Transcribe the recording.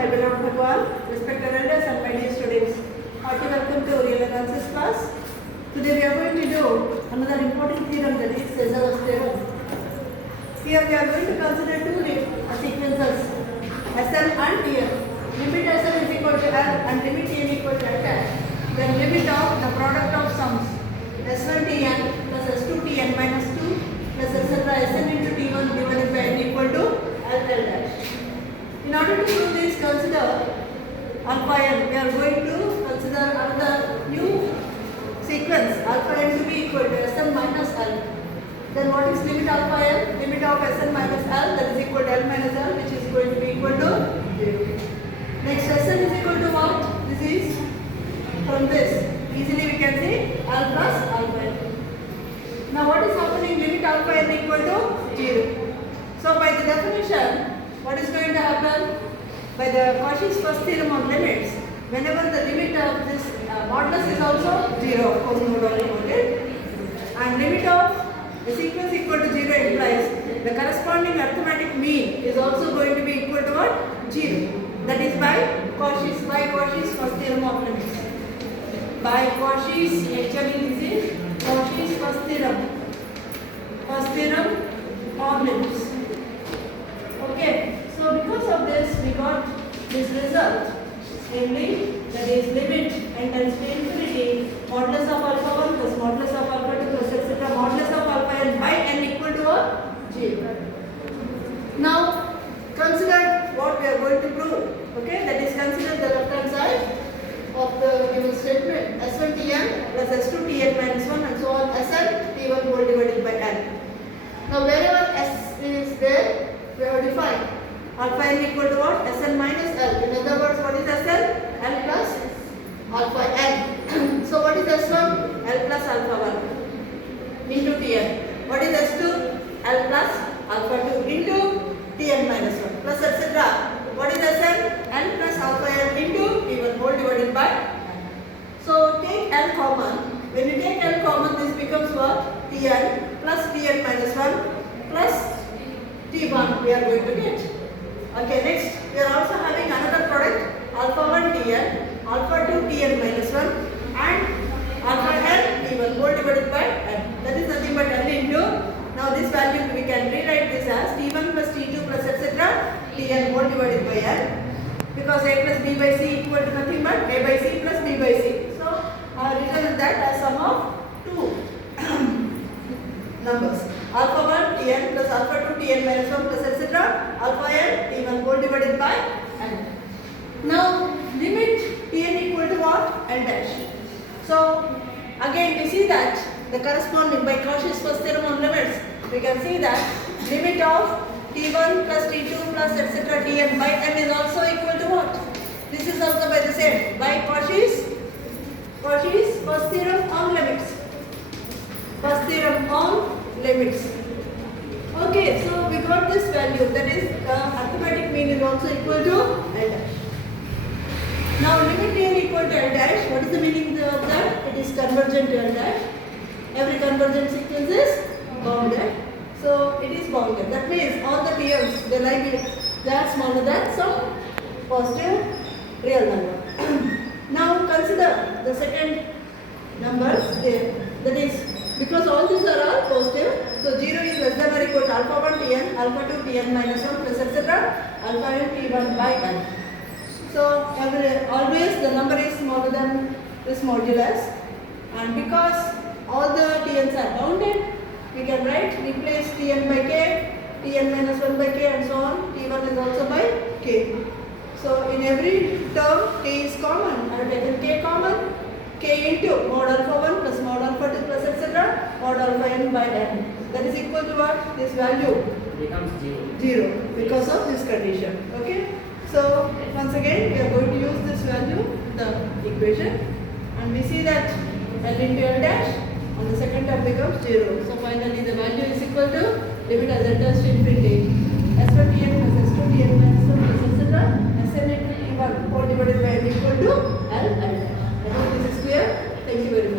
my beloved Bhagwan, respected elders and my dear students. Hearty welcome to Real Analysis class. Today we are going to do another important theorem, that is Theorem. Here we are going to consider two sequences, Sn and Tn. Limit Sn is equal to L and limit Tn equal to L. Then limit of the product of sums S1 Tn plus S2 Tn minus 2 plus etc. Sn into T1 divided by n equal to L dash. In order to prove this, consider alpha n. We are going to consider another new sequence, alpha n to be equal to Sn minus L. Then what is limit alpha n? Limit of Sn minus L, that is equal to L minus L, which is going to be equal to 0. Next, Sn is equal to what? This is from this. Easily we can say L plus alpha n. Now what is happening? Limit alpha n equal to 0. So by the definition, what is going to happen? By the Cauchy's first theorem on limits, whenever the limit of this modulus is also 0, of course no doubt about it, and limit of a sequence equal to 0 implies the corresponding arithmetic mean is also going to be equal to what? 0. That is by Cauchy's first theorem of limits. By Cauchy's, actually this is Cauchy's first theorem of limits. Okay, so because of this we got this result, namely that is limit n tends to infinity modulus of alpha 1 plus modulus of alpha 2 plus etc. modulus of alpha n by n equal to what? 0. Now consider what we are going to prove. Okay, that is consider the left hand side of the given statement S1 Tn plus S2 Tn minus 1 and so on Sn T1 whole divided by n. Now wherever S is there, we have defined alpha n equal to what? Sn minus L. In other words, what is Sn? L plus alpha n. So what is S1? L plus alpha 1 into Tn. What is S2? L plus alpha 2 into Tn minus 1 plus etc. What is Sn? L plus alpha n into T1 whole divided by n. So take L common. When you take L common, this becomes what? Tn plus Tn minus 1 plus T1 we are going to get. Okay, next we are also having another product alpha 1 Tn, alpha 2 Tn minus 1 and alpha n T1 whole divided by n. That is nothing but n into, now this value we can rewrite this as T1 plus T2 plus etc. Tn whole divided by n, because a plus b by c equal to nothing but a by c plus b by c. So I have written that as sum of two numbers. Alpha 1 Tn plus alpha 2 Tn minus 1 plus etc. alpha n T1 whole divided by n. Now limit Tn equal to what? N dash. So again we see that the corresponding by Cauchy's first theorem on limits, we can see that limit of T1 plus T2 plus etc. Tn by n is also equal to what? This is also by the same, by Cauchy's first theorem on limits. First theorem on limits. Okay, so we got this value, that is arithmetic mean is also equal to L dash. Now limit Tn equal to L dash, what is the meaning of that? It is convergent to L dash. Every convergent sequence is bounded. So it is bounded. That means all the Tn's, they are smaller than some positive real number. Now consider the second numbers there. That is, because all these are all positive, so 0 is less than or equal to alpha 1 Tn, alpha 2 Tn minus 1 plus etc. alpha n T1 by n. So always the number is smaller than this modulus, and because all the Tn's are bounded, we can write replace Tn by k, Tn minus 1 by k and so on. T1 is also by k. So in every term k is common. I have taken k common. K into mod alpha 1 plus mod alpha 2 plus etc. mod alpha n by n. That is equal to what? This value becomes 0. 0 because of this condition. Okay. So once again we are going to use this value, the equation, and we see that L into L dash on the second term becomes 0. So finally the value is equal to limit as n tends to infinity S1 Tn plus S2 Tn minus 1 plus etc. Sn into T1 whole divided by n equal to L dash. I hope this is clear. Thank you very much.